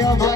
要要。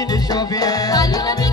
কালীর শোভে কালী